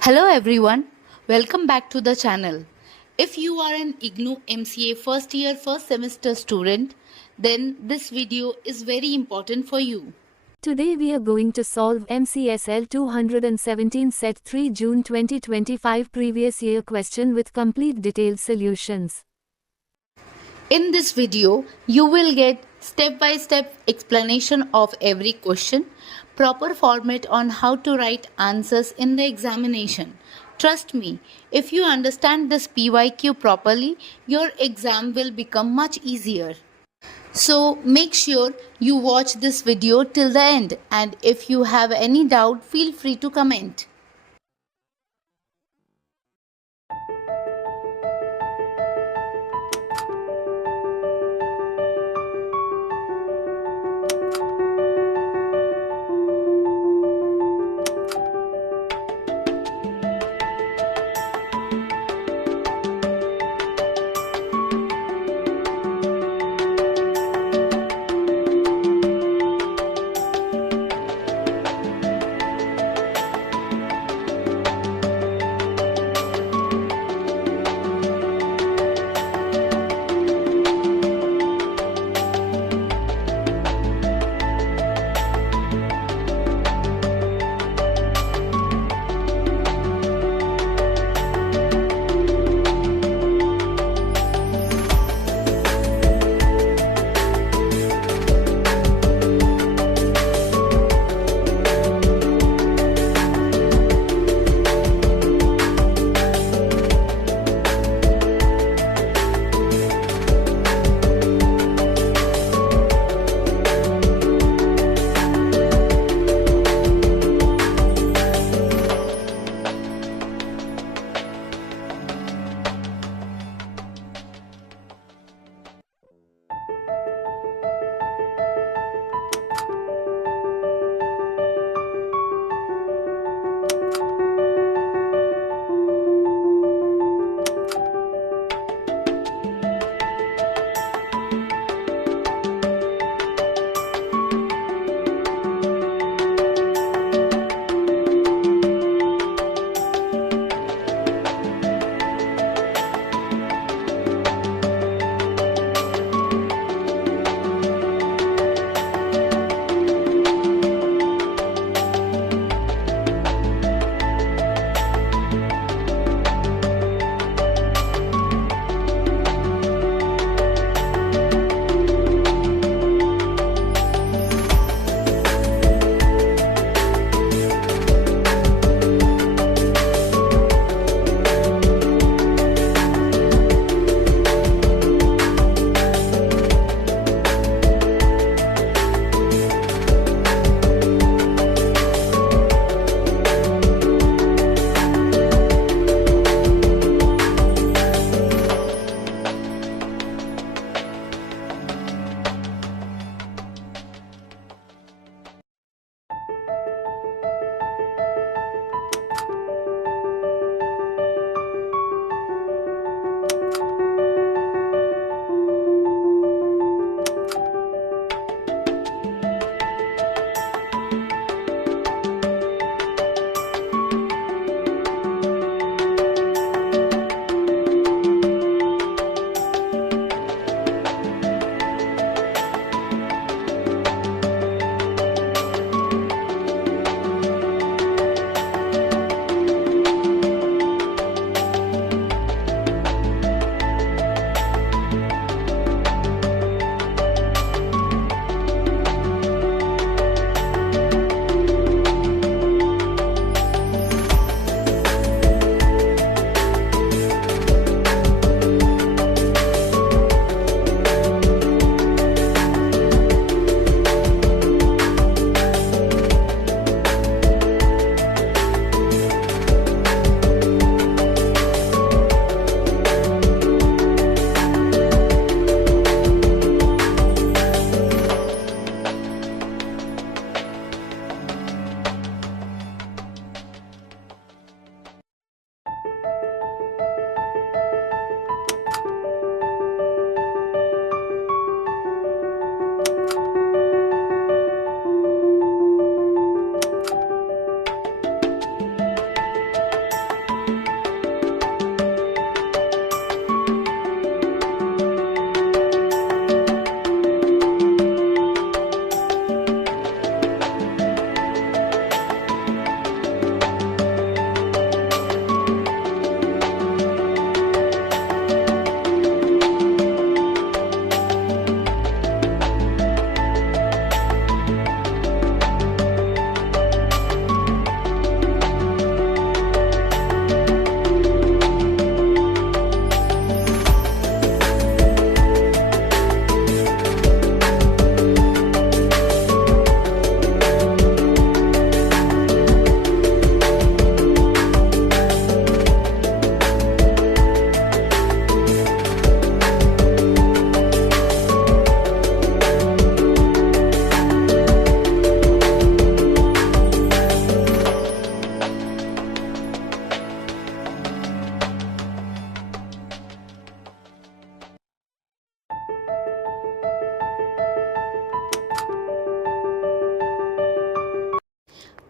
Hello everyone, welcome back to the channel. If you are an IGNOU MCA first year first semester student, then this video is very important for you. Today we are going to solve MCSL 217 Set 3 June 2025 previous year question with complete detailed solutions. In this video, you will get step-by-step explanation of every question, proper format on how to write answers in the examination. Trust me, if you understand this PYQ properly, your exam will become much easier. So make sure you watch this video till the end, and if you have any doubt, feel free to comment.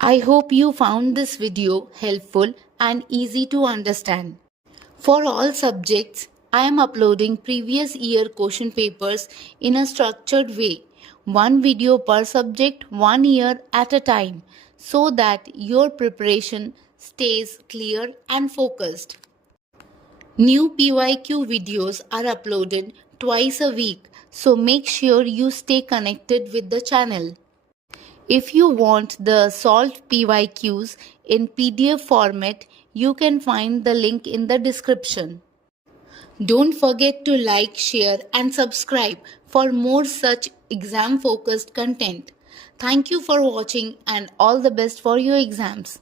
I hope you found this video helpful and easy to understand. For all subjects, I am uploading previous year question papers in a structured way, one video per subject, 1 year at a time, so that your preparation stays clear and focused. New PYQ videos are uploaded twice a week, so make sure you stay connected with the channel. If you want the solved PYQs in PDF format, you can find the link in the description. Don't forget to like, share, and subscribe for more such exam focused content. Thank you for watching and all the best for your exams.